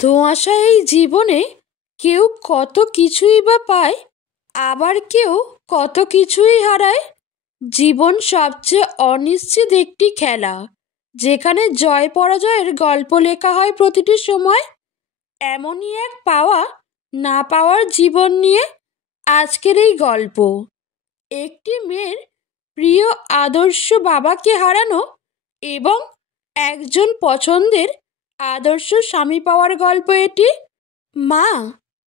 ধোঁয়াশা এই জীবনে কেউ কত কিছুই বা পায়, আবার কেউ কত কিছুই হারায়। জীবন সবচেয়ে অনিশ্চিত একটি খেলা, যেখানে জয় পরাজয়ের গল্প লেখা হয় প্রতিটি সময়। এমনই এক পাওয়া না পাওয়ার জীবন নিয়ে আজকের এই গল্প। একটি মেয়ের প্রিয় আদর্শ বাবাকে হারানো এবং একজন পছন্দের আদর্শ স্বামী পাওয়ার গল্প এটি। মা,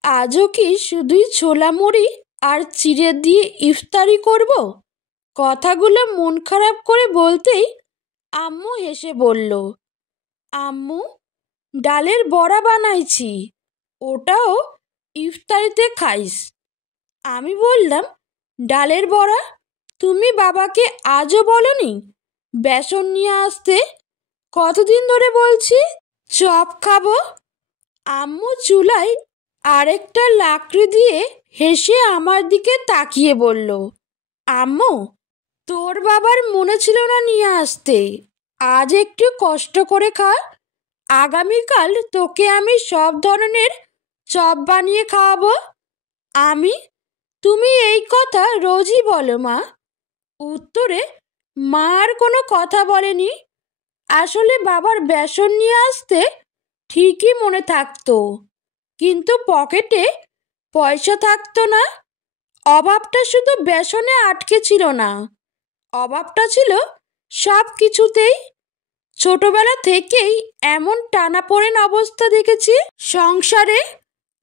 আজও কি শুধুই ছোলা মুড়ি আর চিড়ে দিয়ে ইফতারি করব? কথাগুলো মন খারাপ করে বলতেই আম্মু হেসে বলল, আম্মু, ডালের বড়া বানাইছি, ওটাও ইফতারিতে খাইস। আমি বললাম, ডালের বড়া? তুমি বাবাকে আজও বলনি বেসন নিয়ে আসতে? কতদিন ধরে বলছি চপ খাবো। আম্মু চুলায় আরেকটা লাকড়ি দিয়ে হেসে আমার দিকে তাকিয়ে বলল, আম্মু, তোর বাবার মনে ছিল না নিয়ে আসতে, আজ একটু কষ্ট করে খা। আগামীকাল তোকে আমি সব ধরনের চপ বানিয়ে খাওয়াবো। তুমি এই কথা রোজই বলো মা। উত্তরে মা আর কোনো কথা বলেনি। আসলে বাবার বেসন নিয়ে আসতে ঠিকই মনে থাকতো, কিন্তু পকেটে পয়সা থাকতো না। অভাবটা শুধু বেসনে আটকে ছিল না, অভাবটা ছিল সব কিছুতেই। ছোটবেলা থেকেই এমন টানাপোড়েন অবস্থা দেখেছি। সংসারে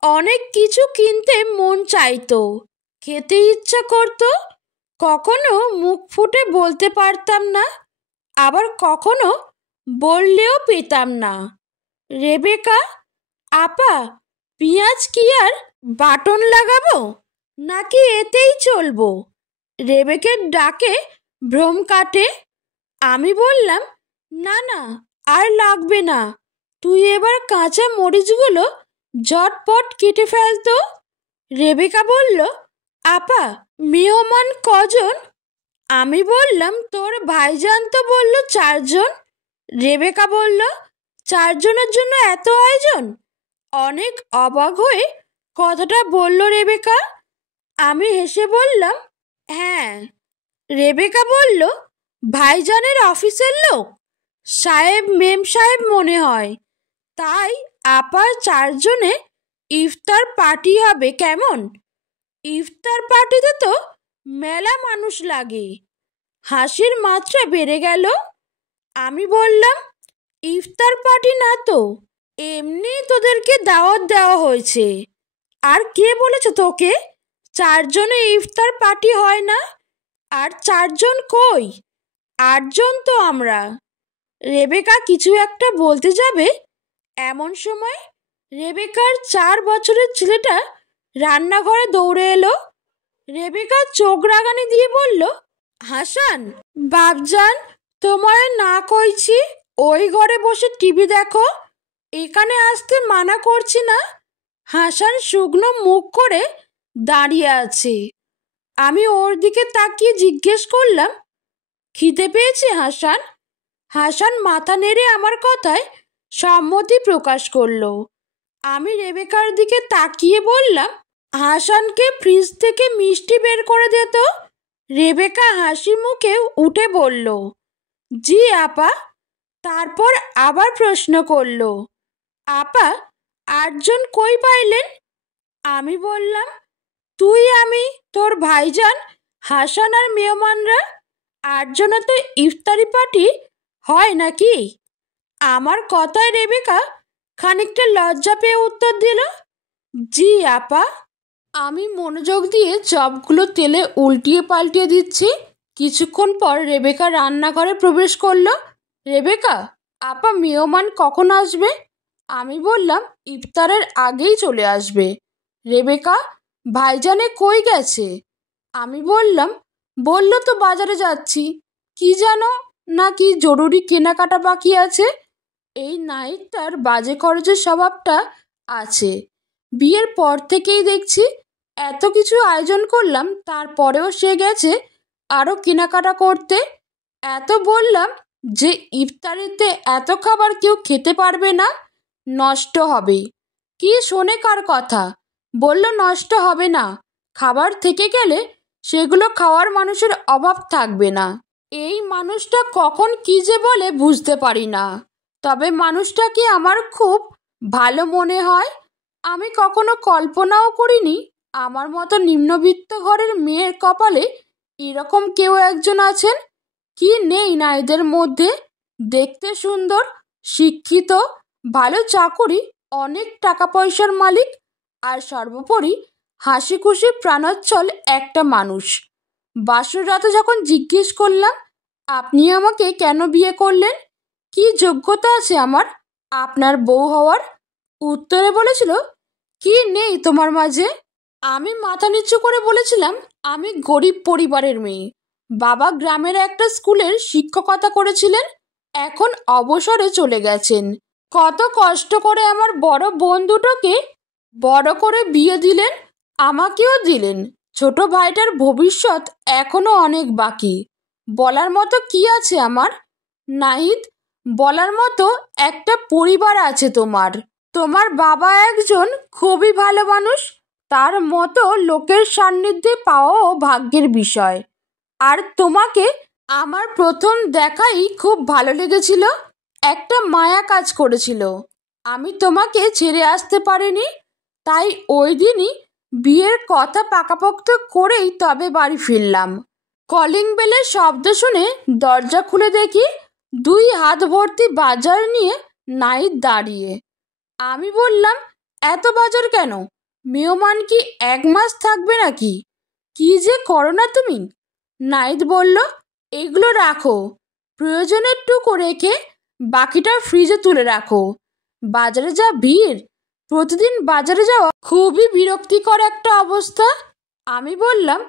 অনেক কিছু কিনতে মন চাইতো, খেতে ইচ্ছা করতো, কখনো মুখ ফুটে বলতে পারতাম না, আবার কখনো বললেও পেতাম না। রেবেকা, আপা, পেঁয়াজ কি আর বাটন লাগাবো, নাকি এতেই চলবো? রেবেকের ডাকে ভ্রম কাটে। আমি বললাম, না না, আর লাগবে না, তুই এবার কাঁচা মরিচগুলো ঝটপট কেটে ফেলতো। রেবেকা বলল, আপা, মেহমান কজন? আমি বললাম, তোর ভাইজান তো বলল 4 জন। রেবেকা বলল, 4 জনের জন্য এত আয়োজন? অনেক অবাক হয়ে কথাটা বলল রেবেকা। আমি হেসে বললাম, হ্যাঁ। রেবেকা বলল, ভাইজানের অফিসের লোক? সাহেব মেম সাহেব মনে হয়। তাই আপার 4 জনে ইফতার পার্টি হবে কেমন? ইফতার পার্টিতে তো মেলা মানুষ লাগে। হাসির মাত্রা বেড়ে গেল। আমি বললাম, ইফতার পার্টি না তো, এমনি তোদেরকে দাওয়াত দেওয়া হয়েছে। আর কে বলেছে তোকে 4 জনে ইফতার পার্টি হয় না? আর 4 জন কই? 8 জন তো আমরা। রেবেকা কিছু একটা বলতে যাবে, এমন সময় রেবেকার 4 বছরের ছেলেটা রান্নাঘরে দৌড়ে এলো। রেবেকা চোখ রাগানি দিয়ে বলল, হাসান, বাপজান, তোমায় না কইছি ওই ঘরে বসে টিভি দেখো, এখানে আসতে মানা করছি না? হাসান শুকনো মুখ করে দাঁড়িয়ে আছে। আমি ওর দিকে তাকিয়ে জিজ্ঞেস করলাম, খিদে পেয়েছে হাসান? হাসান মাথা নেড়ে আমার কথায় সম্মতি প্রকাশ করলো। আমি রেবেকার দিকে তাকিয়ে বললাম, হাসানকে ফ্রিজ থেকে মিষ্টি বের করে দে তো। রেবেকা হাসি মুখে উঠে বলল, জি আপা। তারপর আবার প্রশ্ন করল, আপা, 8 জন কই পাইলেন? আমি বললাম, তুই, আমি, তোর ভাইজান, হাসান আর মেহমানরা। 8 জনে তো ইফতারি পার্টি হয় নাকি? আমার কথায় রেবেকা খানিকটা লজ্জা পেয়ে উত্তর দিল, জি আপা। আমি মনোযোগ দিয়ে চপগুলো তেলে উল্টিয়ে পাল্টিয়ে দিচ্ছি। কিছুক্ষণ পর রেবেকা রান্নাঘরে প্রবেশ করলো। রেবেকা, আপা, মেহমান কখন আসবে? আমি বললাম, ইফতারের আগেই চলে আসবে। রেবেকা, ভাইজানে কই গেছে? আমি বললাম, বলল তো বাজারে যাচ্ছি, কি জানো নাকি জরুরি কেনাকাটা বাকি আছে। এই নাইটটার বাজে খরচের স্বভাবটা আছে। বিয়ের পর থেকেই দেখছি এত কিছু আয়োজন করলাম, তারপরেও সে গেছে আরও কেনাকাটা করতে। এত বললাম যে ইফতারিতে এত খাবার কেউ খেতে পারবে না, নষ্ট হবে। কি শোনে কার কথা? বলল নষ্ট হবে না, খাবার থেকে গেলে সেগুলো খাওয়ার মানুষের অভাব থাকবে না। এই মানুষটা কখন কি যে বলে বুঝতে পারি না। তবে মানুষটাকে আমার খুব ভালো মনে হয়। আমি কখনো কল্পনাও করিনি আমার মতো নিম্নবিত্ত ঘরের মেয়ের কপালে এরকম কেউ একজন আছেন। কি নেই না এদের মধ্যে? দেখতে সুন্দর, শিক্ষিত, ভালো চাকুরি, অনেক টাকা পয়সার মালিক, আর সর্বোপরি হাসি খুশি প্রাণোচ্ছল একটা মানুষ। বাসর রাতে যখন জিজ্ঞেস করলাম, আপনি আমাকে কেন বিয়ে করলেন, কি যোগ্যতা আছে আমার আপনার বউ হওয়ার, উত্তরে বলেছিল, কি নেই তোমার মাঝে? আমি মাথা নিচু করে বলেছিলাম, আমি গরিব পরিবারের মেয়ে। বাবা গ্রামের একটা স্কুলের শিক্ষকতা করেছিলেন, এখন অবসরে চলে গেছেন। কত কষ্ট করে আমার বড় বোন দুটোকে বড় করে বিয়ে দিলেন, আমাকেও দিলেন। ছোট ভাইটার ভবিষ্যৎ এখনো অনেক বাকি। বলার মতো কি আছে আমার নাহিদ? বলার মতো একটা পরিবার আছে তোমার। তোমার বাবা একজন খুবই ভালো মানুষ, তার মতো লোকের সান্নিধ্যে পাওয়াও ভাগ্যের বিষয়। আর তোমাকে আমার প্রথম দেখাই খুব ভালো লেগেছিল, একটা মায়া কাজ করেছিল। আমি তোমাকে ছেড়ে আসতে পারিনি, তাই ওই দিনই বিয়ের কথা পাকাপোক্ত করেই তবে বাড়ি ফিরলাম। কলিং বেলের শব্দ শুনে দরজা খুলে দেখি 2 হাত ভর্তি বাজার নিয়ে নাহিদ দাঁড়িয়ে। আমি বললাম, এত বাজার কেন? মেহমান কি 1 মাস থাকবে নাকি? কি যে করো না তুমি? নাহিদ বলল, এগুলো রাখো, প্রয়োজনের টুকু রেখে বাকিটা ফ্রিজে তুলে রাখো। বাজারে যা ভিড়, প্রতিদিন বাজারে যাওয়া খুবই বিরক্তিকর একটা অবস্থা। আমি বললাম,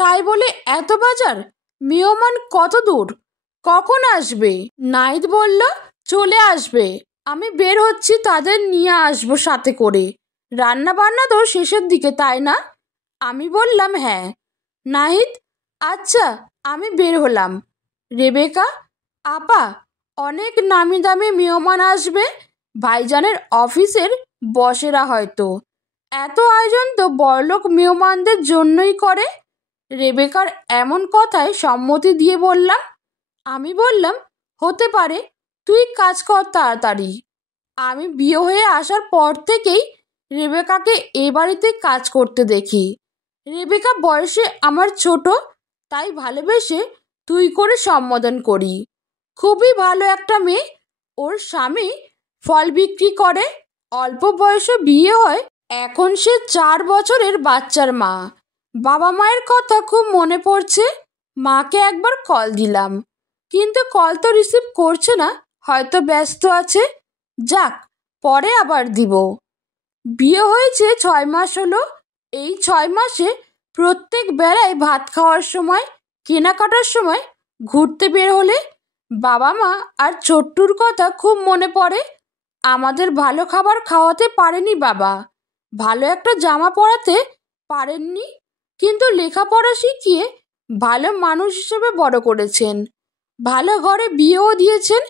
তাই বলে এত বাজার? মেহমান কত দূর, কখন আসবে? নাহিদ বলল, চলে আসবে, আমি বের হচ্ছি, তাদের নিয়ে আসবো সাথে করে। রান্না বান্না তো শেষের দিকে, তাই না? আমি বললাম, হ্যাঁ। নাহিদ, আচ্ছা, আমি বের হলাম। রেবেকা, আপা, অনেক নামি দামি মেহমান আসবে, ভাইজানের অফিসের বসেরা হয়তো। এত আয়োজন তো বড়লোক মেহমানদের জন্যই করে। রেবেকার এমন কথায় সম্মতি দিয়ে বললাম। আমি বললাম, হতে পারে, তুই কাজ কর তাড়াতাড়ি। আমি বিয়ে হয়ে আসার পর থেকেই রেবেকাকে এ বাড়িতে কাজ করতে দেখি। রেবেকা বয়সে আমার ছোট, তাই ভালোবেসে তুই করে সম্বোধন করি। খুবই ভালো একটা মেয়ে। ওর স্বামী ফল বিক্রি করে, অল্প বয়সে বিয়ে হয়, এখন সে 4 বছরের বাচ্চার মা। বাবা মায়ের কথা খুব মনে পড়ছে। মাকে একবার কল দিলাম, কিন্তু কল তো রিসিভ করছে না, হয়তো ব্যস্ত আছে। যাক, পরে আবার দিব। বিয়ে হয়েছে 6 মাস হলো। এই 6 মাসে প্রত্যেক বেলায় ভাত খাওয়ার সময়, কেনাকাটার সময়, ঘুরতে বের হলে বাবা মা আর ছোট্টুর কথা খুব মনে পড়ে। আমাদের ভালো খাবার খাওয়াতে পারেনি বাবা, ভালো একটা জামা পরাতে পারেননি, কিন্তু লেখাপড়া শিখিয়ে ভালো মানুষ হিসেবে বড় করেছেন। ভালো ঘরে বিয়েও দিয়েছেন।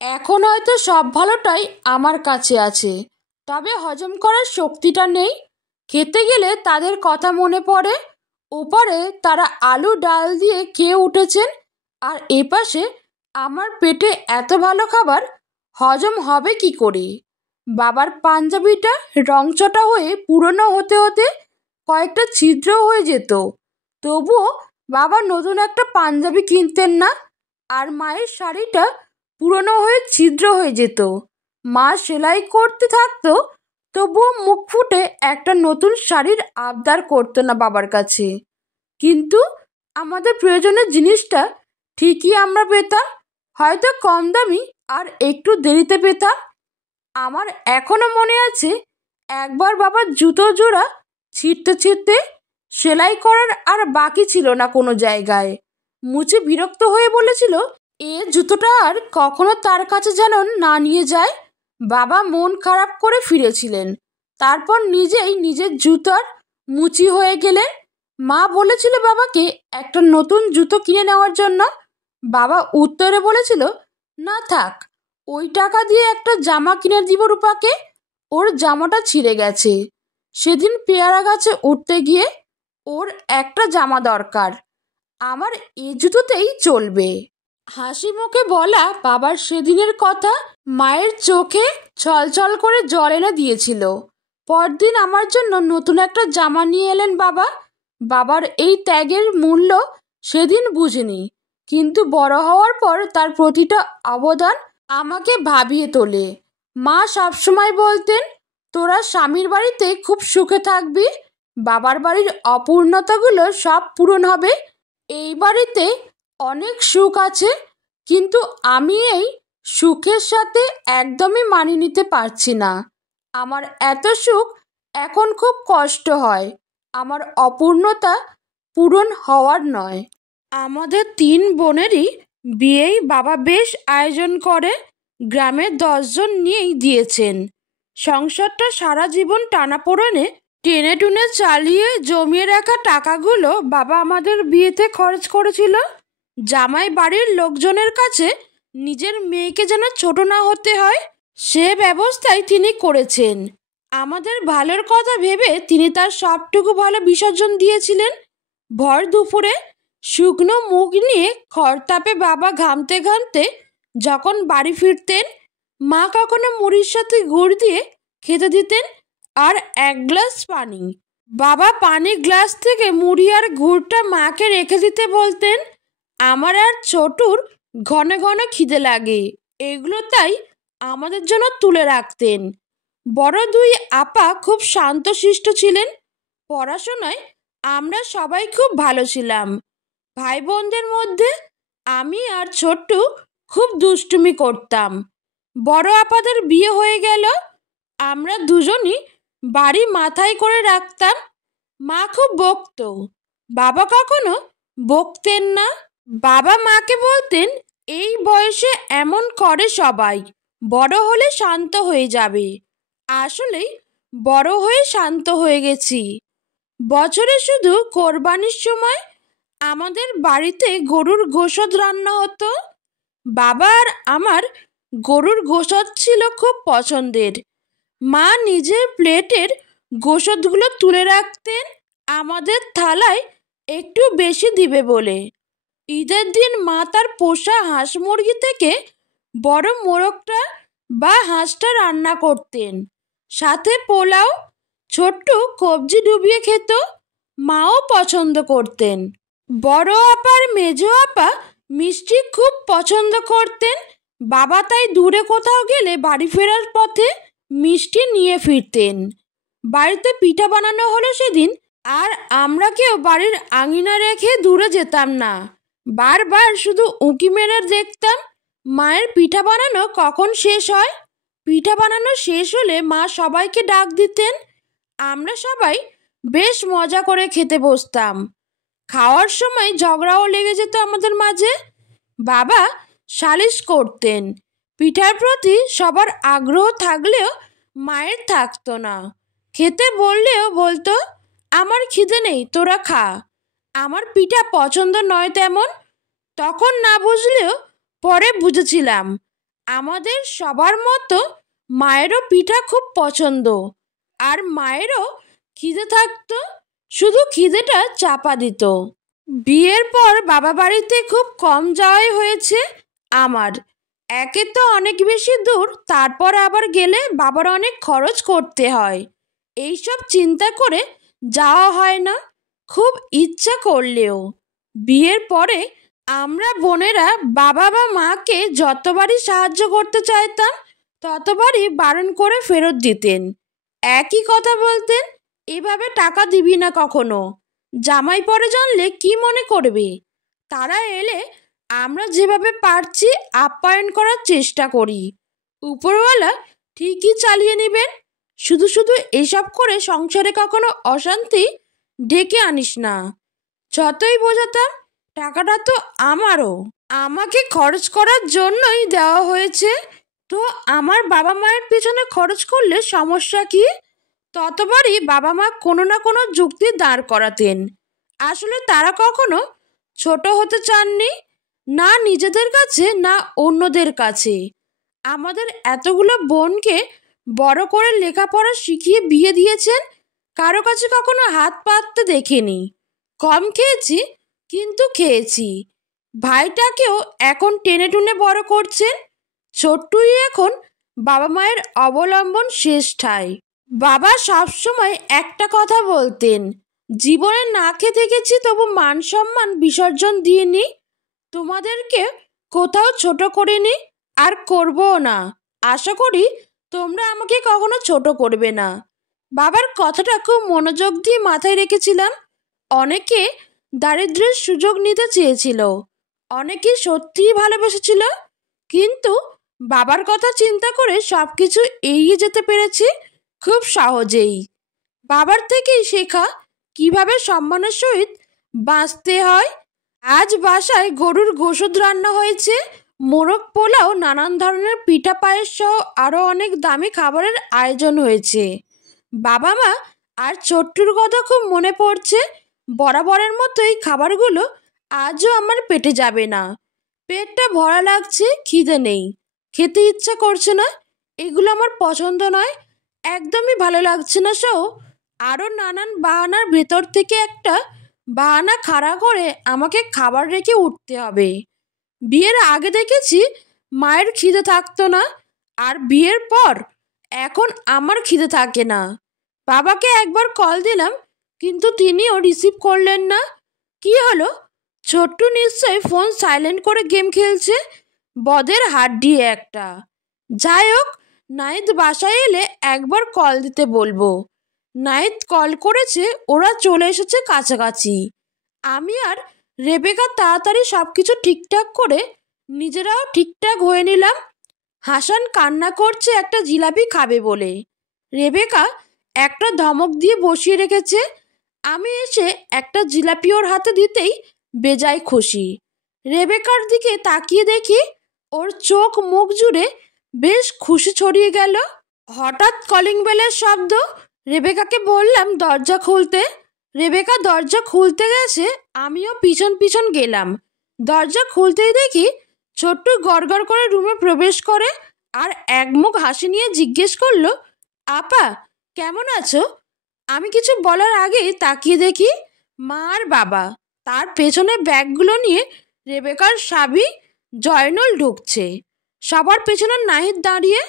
এখন হয়তো সব ভালোটাই আমার কাছে আছে, তবে হজম করার শক্তিটা নেই। খেতে গেলে তাদের কথা মনে পড়ে। ওপারে তারা আলু ডাল দিয়ে খেয়ে উঠেছেন, আর এপাশে আমার পেটে এত ভালো খাবার হজম হবে কি করে? বাবার পাঞ্জাবিটা রংচটা হয়ে পুরনো হতে হতে কয়েকটা ছিদ্র হয়ে যেত, তবুও বাবা নতুন একটা পাঞ্জাবি কিনতেন না। আর মায়ের শাড়িটা পুরনো হয়ে ছিদ্র হয়ে যেত, মা সেলাই করতে থাকতো, তবুও মুখ ফুটে একটা নতুন শাড়ির আবদার করতো না বাবার কাছে। কিন্তু আমাদের প্রয়োজনের জিনিসটা ঠিকই আমরা পেতাম, হয়তো কম দামি আর একটু দেরিতে পেতাম। আমার এখনো মনে আছে, একবার বাবার জুতো জোড়া ছিঁড়তে ছিঁড়তে সেলাই করার আর বাকি ছিল না কোনো জায়গায়। মুছে বিরক্ত হয়ে বলেছিল, এ জুতোটা আর কখনো তার কাছে যেন না নিয়ে যায়। বাবা মন খারাপ করে ফিরেছিলেন, তারপর নিজেই নিজের জুতোর মুচি হয়ে গেলেন। মা বলেছিল বাবাকে একটা নতুন জুতো কিনে নেওয়ার জন্য। বাবা উত্তরে বলেছিল, না থাক, ওই টাকা দিয়ে একটা জামা কিনে দিব রূপাকে। ওর জামাটা ছিঁড়ে গেছে। সেদিন পেয়ারা গাছে উঠতে গিয়ে ওর একটা জামা দরকার, আমার এই জুতোতেই চলবে। হাসি মুখে বলা বাবার সেদিনের কথা মায়ের চোখে ছলছল করে জল এনে দিয়েছিল। পরদিন আমার জন্য নতুন একটা জামা নিয়ে এলেন বাবা। বাবার এই ত্যাগের মূল্য সেদিন বুঝিনি, কিন্তু বড় হওয়ার পর তার প্রতিটা অবদান আমাকে ভাবিয়ে তোলে। মা সবসময় বলতেন, তোরা স্বামীর বাড়িতে খুব সুখে থাকবি, বাবার বাড়ির অপূর্ণতাগুলো সব পূরণ হবে। এই বাড়িতে অনেক সুখ আছে, কিন্তু আমি এই সুখের সাথে একদমই মানিয়ে নিতে পারছি না। আমার এত সুখ এখন খুব কষ্ট হয়, আমার অপূর্ণতা পূরণ হওয়ার নয়। আমাদের 3 বোনেরই বিয়েই বাবা বেশ আয়োজন করে গ্রামের 10 জন নিয়েই দিয়েছেন। সংসারটা সারা জীবন টানাপোড়েনে টেনে টুনে চালিয়ে জমিয়ে রাখা টাকাগুলো বাবা আমাদের বিয়েতে খরচ করেছিল। জামাই বাড়ির লোকজনের কাছে নিজের মেয়েকে যেন ছোট না হতে হয়, সে ব্যবস্থাই তিনি করেছেন। আমাদের ভালোর কথা ভেবে তিনি তার সবটুকু ভালো বিসর্জন দিয়েছিলেন। ভর দুপুরে শুকনো মুখ নিয়ে খড়তাপে বাবা ঘামতে ঘামতে যখন বাড়ি ফিরতেন, মা কখনো মুড়ির সাথে গুড় দিয়ে খেতে দিতেন আর 1 গ্লাস পানি। বাবা পানি গ্লাস থেকে মুড়ি আর গুড়টা মাকে রেখে দিতে বলতেন। আমার আর ছোটুর ঘন ঘন খিদে লাগে, এগুলো তাই আমাদের জন্য তুলে রাখতেন। বড় 2 আপা খুব শান্তশিষ্ট ছিলেন। পড়াশোনায় আমরা সবাই খুব ভালো ছিলাম। ভাই বোনদের মধ্যে আমি আর ছোট্টু খুব দুষ্টুমি করতাম। বড় আপাদের বিয়ে হয়ে গেল, আমরা দুজনই বাড়ি মাথায় করে রাখতাম। মা খুব বকত, বাবা কখনো বকতেন না। বাবা মাকে বলতেন, এই বয়সে এমন করে সবাই, বড় হলে শান্ত হয়ে যাবে। আসলেই বড় হয়ে শান্ত হয়ে গেছি। বছরে শুধু কোরবানির সময় আমাদের বাড়িতে গরুর গোশত রান্না হতো। বাবা আর আমার গরুর গোশত ছিল খুব পছন্দের। মা নিজের প্লেটের গোশতগুলো তুলে রাখতেন আমাদের থালায় একটু বেশি দিবে বলে। ঈদের দিন মা তার পোষা হাঁস মুরগি থেকে বড় মোরগটা বা হাঁসটা রান্না করতেন, সাথে পোলাও। ছোট্ট কবজি ডুবিয়ে খেত, মাও পছন্দ করতেন। বড় আপার মেজ আপা মিষ্টি খুব পছন্দ করতেন। বাবা তাই দূরে কোথাও গেলে বাড়ি ফেরার পথে মিষ্টি নিয়ে ফিরতেন। বাড়িতে পিঠা বানানো হলো সেদিন, আর আমরা কেউ বাড়ির আঙিনা রেখে দূরে যেতাম না। বারবার শুধু উঁকি মেরে দেখতাম মায়ের পিঠা বানানো কখন শেষ হয়। পিঠা বানানো শেষ হলে মা সবাইকে ডাক দিতেন। আমরা সবাই বেশ মজা করে খেতে বসতাম। খাওয়ার সময় ঝগড়াও লেগে যেত আমাদের মাঝে। বাবা সালিশ করতেন, পিঠার প্রতি সবার আগ্রহ থাকলেও মায়ের থাকতো না। খেতে বললেও বলতো, আমার খিদে নেই, তোরা খা। আমার পিঠা পছন্দ নয় তেমন। তখন না বুঝলেও পরে বুঝেছিলাম, আমাদের সবার মতো মায়েরও পিঠা খুব পছন্দ, আর মায়েরও খিদে থাকতো, শুধু খিদেটা চাপা দিত। বিয়ের পর বাবা বাড়িতে খুব কম যাওয়াই হয়েছে আমার। একে তো অনেক বেশি দূর, তারপর আবার গেলে বাবার অনেক খরচ করতে হয়, এইসব চিন্তা করে যাওয়া হয় না খুব ইচ্ছা করলেও। বিয়ের পরে আমরা বোনেরা বাবা বা মাকে যতবারই সাহায্য করতে চাইতাম ততবারই বারণ করে ফেরত দিতেন। একই কথা বলতেন, এভাবে টাকা দিবি না কখনো, জামাই পরে জানলে কি মনে করবে। তারা এলে আমরা যেভাবে পারছি আপ্যায়ন করার চেষ্টা করি, উপরওয়ালা ঠিকই চালিয়ে নেবেন। শুধু শুধু এসব করে সংসারে কখনো অশান্তি ডেকে আনিস না। যতই বোঝাতাম, টাকাটা তো আমারও, আমাকে খরচ করার জন্যই দেওয়া হয়েছে, তো আমার বাবা মায়ের পেছনে খরচ করলে সমস্যা কি? ততবারই বাবা মা কোনো না কোনো যুক্তি দাঁড় করাতেন। আসলে তারা কখনো ছোট হতে চাননি, না নিজেদের কাছে না অন্যদের কাছে। আমাদের এতগুলো বোনকে বড় করে লেখাপড়া শিখিয়ে বিয়ে দিয়েছেন, কারো কাছে কখনো হাত পাততে দেখিনি। কম খেয়েছি কিন্তু খেয়েছি। ভাইটাকেও এখন টেনে টুনে বড় করছেন। ছোট্টুই এখন বাবা মায়ের অবলম্বন শেষ ঠাঁই। বাবা সবসময় একটা কথা বলতেন, জীবনে না খেয়ে থেকেছি তবু মান সম্মান বিসর্জন দিইনি, তোমাদেরকে কোথাও ছোট করিনি আর করবও না। আশা করি তোমরা আমাকে কখনো ছোট করবে না। বাবার কথাটা খুব মনোযোগ দিয়ে মাথায় রেখেছিলাম। অনেকে দারিদ্র্যের সুযোগ নিতে চেয়েছিল, অনেকে সত্যিই ভালোবেসেছিল, কিন্তু বাবার কথা চিন্তা করে সব কিছু এড়িয়ে যেতে পেরেছি খুব সহজেই। বাবার থেকেই শেখা কিভাবে সম্মানের সহিত বাঁচতে হয়। আজ বাসায় গরুর গোশত রান্না হয়েছে, মোরগ পোলাও, নানান ধরনের পিঠা পায়েস সহ আরও অনেক দামি খাবারের আয়োজন হয়েছে। বাবা মা আর ছোট্টুর কথা খুব মনে পড়ছে। বরাবরের মতো এই খাবারগুলো আজও আমার পেটে যাবে না। পেটটা ভরা লাগছে, খিদে নেই, খেতে ইচ্ছা করছে না। এগুলো আমার পছন্দ নয়, একদমই ভালো লাগছে না সহ আরও নানান বাহানার ভেতর থেকে একটা বাহানা খাড়া করে আমাকে খাবার রেখে উঠতে হবে। বিয়ের আগে দেখেছি মায়ের খিদে থাকতো না, আর বিয়ের পর এখন আমার খিদে থাকে না। বাবাকে একবার কল দিলাম, কিন্তু তিনিও রিসিভ করলেন না। কি হলো? ছোট্টু নিশ্চয়ই ফোন সাইলেন্ট করে গেম খেলছে। বদের হাড্ডি একটা। যাই হোক, নাহিদ বাসায় এলে একবার কল দিতে বলবো। নাহিদ কল করেছে, ওরা চলে এসেছে কাছাকাছি। আমি আর রেবেকা তাড়াতাড়ি সব কিছু ঠিকঠাক করে নিজেরাও ঠিকঠাক হয়ে নিলাম। হাসান কান্না করছে একটা জিলাপি খাবে বলে। রেবেকা একটা ধমক দিয়ে বসিয়ে রেখেছে। আমি এসে একটা জিলাপি ওর হাতে দিতেই বেজায় খুশি। রেবেকার দিকে তাকিয়ে দেখি ওর চোখ মুখ জুড়ে বেশ খুশি ছড়িয়ে গেল। হঠাৎ কলিং বেলের শব্দ। রেবেকাকে বললাম দরজা খুলতে। রেবেকা দরজা খুলতে গেছে, আমিও পিছন পিছন গেলাম। দরজা খুলতেই দেখি ছোট্টু গড়গড় করে রুমে প্রবেশ করে আর একমুখ হাসি নিয়ে জিজ্ঞেস করলো, আপা কেমন আছো? আমি কিছু বলার আগেই তাকিয়ে দেখি মা আর বাবা, তার পেছনে ব্যাগগুলো নিয়ে রেবেকার স্বামী জয়নুল ঢুকছে। সবার পেছনে নাহিদ দাঁড়িয়ে।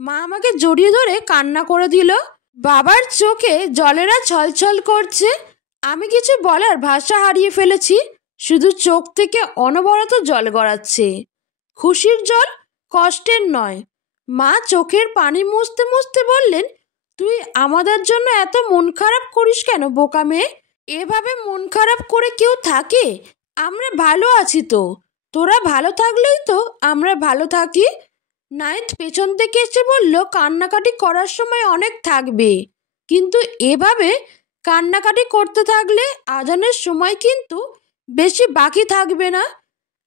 মা আমাকে জড়িয়ে ধরে কান্না করে দিল। বাবার চোখে জলেরা ছলছল করছে। আমি কিছু বলার ভাষা হারিয়ে ফেলেছি, শুধু চোখ থেকে অনবরত জল গড়াচ্ছে। খুশির জল, কষ্টের নয়। মা চোখের পানি মুছতে মুছতে বললেন, তুই আমাদের জন্য এত মন খারাপ করিস কেন বোকা মেয়ে? এভাবে মন খারাপ করে কেউ থাকে? আমরা ভালো আছি তো, তোরা ভালো থাকলেই তো আমরা ভালো থাকি। নাহিদ পেছন থেকে এসে বলল, কান্নাকাটি করার সময় অনেক থাকবে, কিন্তু এভাবে কান্নাকাটি করতে থাকলে আজানের সময় কিন্তু বেশি বাকি থাকবে না।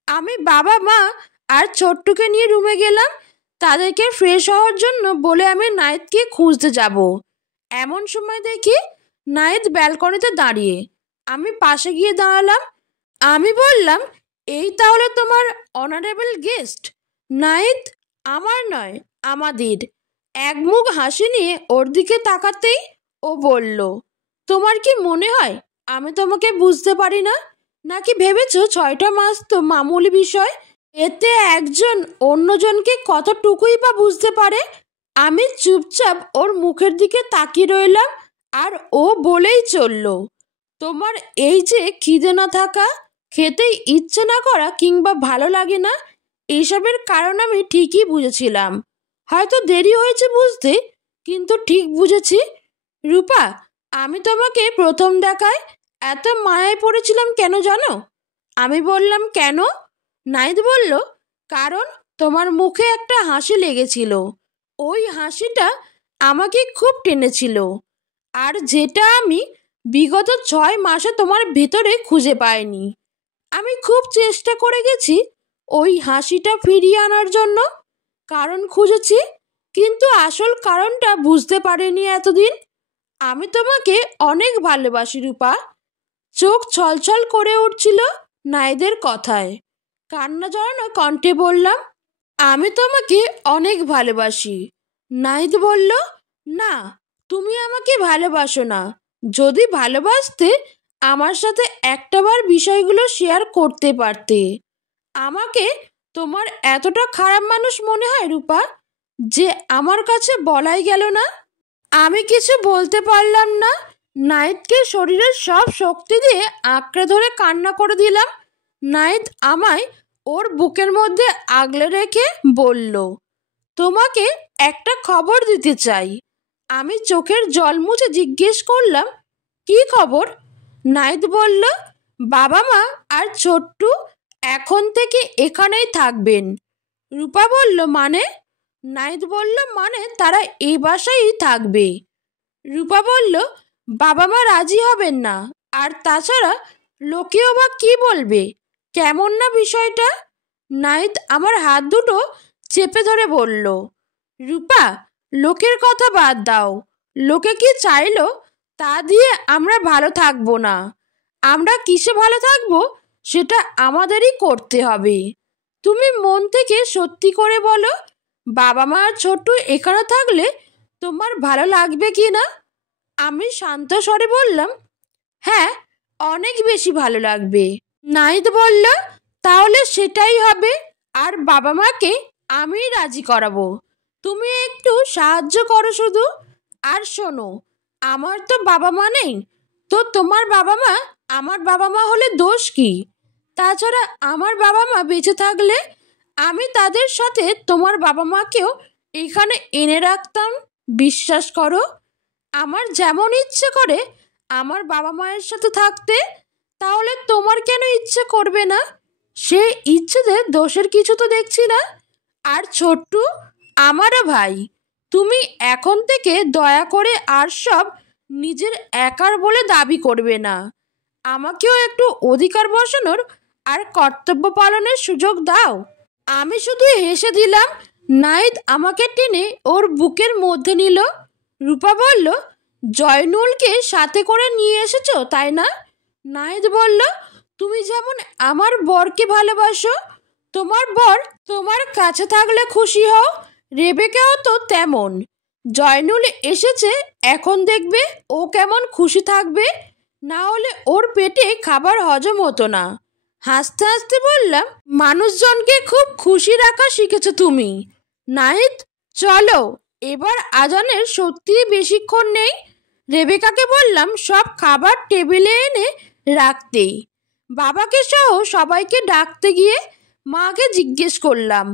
আমি বাবা মা আর ছোট্টুকে নিয়ে রুমে গেলাম তাদেরকে ফ্রেশ হওয়ার জন্য বলে। আমি নাহিদকে খুঁজতে যাব, এমন সময় দেখি নাহিদ ব্যালকনিতে দাঁড়িয়ে। আমি পাশে গিয়ে দাঁড়ালাম। আমি বললাম, এই তাহলে তোমার অনারেবল গেস্ট? নাহিদ, আমার নয়, আমাদের। একমুখ হাসি নিয়ে ওর দিকে তাকাতেই ও বলল, তোমার কি মনে হয় আমি তোমাকে বুঝতে পারি না? নাকি ভেবেছো 6টা মাস তো মামুলি বিষয়, এতে একজন অন্যজনকে কতটুকুই বা বুঝতে পারে? আমি চুপচাপ ওর মুখের দিকে তাকিয়ে রইলাম, আর ও বলেই চলল, তোমার এই যে খিদে না থাকা, খেতে ইচ্ছে না করা কিংবা ভালো লাগে না, এইসবের কারণ আমি ঠিকই বুঝেছিলাম। হয়তো দেরি হয়েছে বুঝতে, কিন্তু ঠিক বুঝেছি। রূপা, আমি তোমাকে প্রথম দেখায় এত মায়ায় পড়েছিলাম কেন জানো? আমি বললাম, কেন? নাহিদ বলল, কারণ তোমার মুখে একটা হাসি লেগেছিল। ওই হাসিটা আমাকে খুব টেনেছিল, আর যেটা আমি বিগত 6 মাসে তোমার ভিতরে খুঁজে পাইনি। আমি খুব চেষ্টা করে গেছি ওই হাসিটা ফিরিয়ে আনার জন্য, কারণ খুঁজেছি, কিন্তু আসল কারণটা বুঝতে পারিনি এতদিন। আমি তোমাকে অনেক ভালোবাসি রূপা। চোখ ছলছল করে উঠছিল নাহিদের কথায়। কান্না জড়ানো কণ্ঠে বললাম, আমি তোমাকে অনেক ভালোবাসি। নাহিদ বলল, না, তুমি আমাকে ভালোবাসো না। যদি ভালোবাসতে আমার সাথে একটাবার বিষয়গুলো শেয়ার করতে পারতে। আমাকে তোমার এতটা খারাপ মানুষ মনে হয় রূপা, যে আমার কাছে বলাই গেল না? আমি কিছু বলতে পারলাম না। নাহিদকে শরীরের সব শক্তি দিয়ে আঁকড়ে ধরে কান্না করে দিলাম। নাহিদ আমায় ওর বুকের মধ্যে আগলে রেখে বলল, তোমাকে একটা খবর দিতে চাই। আমি চোখের জল মুছে জিজ্ঞেস করলাম, কি খবর? নাহিদ বলল, বাবা মা আর ছোট্টু এখন থেকে এখানেই থাকবেন। রূপা বলল, মানে? নাহিদ বলল, মানে তারা এই বাসায়ই থাকবে। রূপা বলল, বাবা মা রাজি হবেন না, আর তাছাড়া লোকেও বা কি বলবে? কেমন না বিষয়টা? নাহিদ আমার হাত দুটো চেপে ধরে বলল, রূপা, লোকের কথা বাদ দাও। লোকে কি চাইলো তা দিয়ে আমরা ভালো থাকবো না। আমরা কিসে ভালো থাকবো সেটা আমাদেরই করতে হবে। তুমি মন থেকে সত্যি করে বলো, বাবা মা আর ছোট্টু এখানে থাকলে তোমার ভালো লাগবে কি না? আমি শান্ত স্বরে বললাম, হ্যাঁ, অনেক বেশি ভালো লাগবে। নাহিদ বলল, তাহলে সেটাই হবে, আর বাবা মাকে আমি রাজি করাবো। তুমি একটু সাহায্য করো শুধু। আর শোনো, আমার তো বাবা মা নেই, তো তোমার বাবা মা আমার বাবা মা হলে দোষ কি? তাছাড়া আমার বাবা মা বেঁচে থাকলে আমি তাদের সাথে তোমার বাবা মাকেও এখানে এনে রাখতাম। বিশ্বাস করো, আমার যেমন ইচ্ছে করে আমার বাবা মায়ের সাথে থাকতে, তাহলে তোমার কেন ইচ্ছে করবে না? সে ইচ্ছেতে দোষের কিছু তো দেখছি না। আর ছোট্টু আমারও ভাই। তুমি এখন থেকে দয়া করে আর সব নিজের একার বলে দাবি করবে না। আমাকেও একটু অধিকার বসানোর আর কর্তব্য পালনের সুযোগ দাও। আমি শুধু হেসে দিলাম। নাহিদ আমাকে টেনে ওর বুকের মধ্যে নিল। রূপা বলল, জয়নুলকে সাথে করে নিয়ে এসেছো তাই না? নাহিদ বলল, তুমি যেমন আমার বরকে ভালোবাসো, তোমার বর তোমার কাছে থাকলে খুশি হও। রেবেকাও তো তেমন। জয়নুল এসেছে, এখন দেখবে ও কেমন খুশি থাকবে। না হলে ওর পেটে খাবার হজম হতো না। হাসতে হাসতে বললাম, মানুষজনকে খুব খুশি রাখা শিখেছো তুমি। নাহিদ, চলো, এবার আজানের সত্যি বেশিক্ষণ নেই। রেবেকাকে বললাম সব খাবার টেবিলে এনে রাখতে। বাবাকে সহ সবাইকে ডাকতে গিয়ে মাকে জিজ্ঞেস করলাম,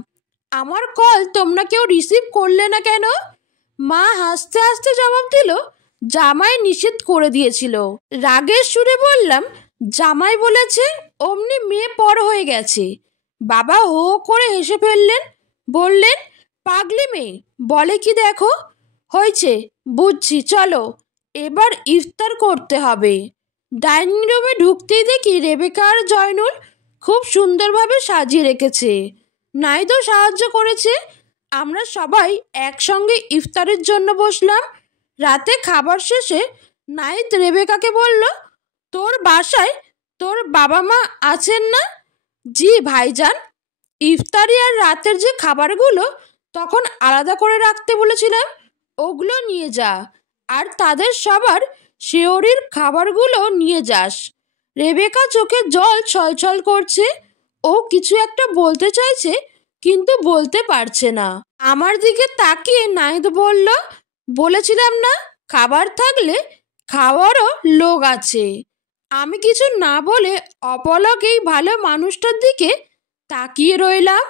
আমার কল তোমরা কেউ রিসিভ করলে না কেন? মা হাসতে হাসতে জবাব দিল, জামাই নিষেধ করে দিয়েছিল। রাগের সুরে বললাম, জামাই বলেছে অমনি মেয়ে পর হয়ে গেছে। বাবা হো করে হেসে ফেললেন, বললেন, পাগলি মেয়ে বলে কি দেখো। হয়েছে, বুঝছি, চলো এবার ইফতার করতে হবে। ডাইনিং রুমে ঢুকতেই দেখি রেবেকা আর জয়নুল খুব সুন্দরভাবে সাজিয়ে রেখেছে। নাহিদও সাহায্য করেছে। আমরা সবাই একসঙ্গে ইফতারের জন্য বসলাম। রাতে খাবার শেষে নাহিদ রেবেকাকে বলল, তোর বাসায় তোর বাবা মা আছেন না? জি ভাইজান। ইফতারি আর রাতের যে খাবারগুলো তখন আলাদা করে রাখতে বলেছিলাম, ওগুলো নিয়ে যা। আর তাদের সবার শেহরির খাবারগুলো নিয়ে যাস। রেবেকা চোখে জল ছলছল করছে। ও কিছু একটা বলতে চাইছে, কিন্তু বলতে পারছে না। আমার দিকে তাকিয়ে নাহিদ বলল, বলেছিলাম না, খাবার থাকলে খাওয়ারও লোক আছে। আমি কিছু না বলে অপলকেই ভালো মানুষটার দিকে তাকিয়ে রইলাম।